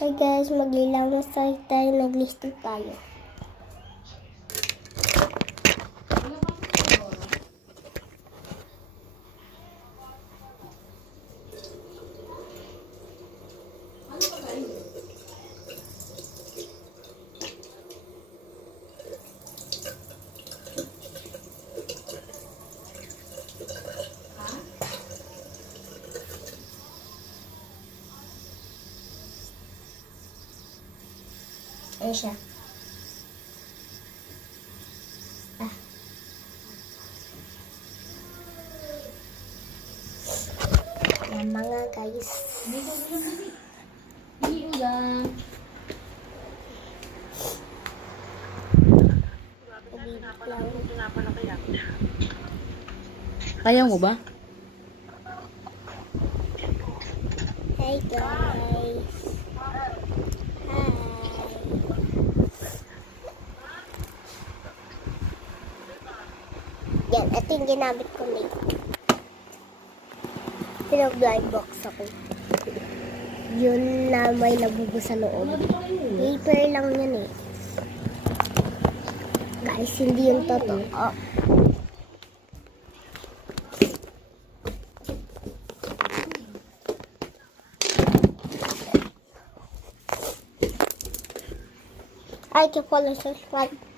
Hi guys, maglilinis tayo, naglisto tayo. Ayan siya. Yan mga guys. Kaya mo ba? Hi guys. Hi. Yan, ito yung ginamit ko na yun. Pinag-blind box ako. Yun na may nabubo sa loob. Paper lang yun eh. Guys, hindi yung totoo. I can follow subscribe.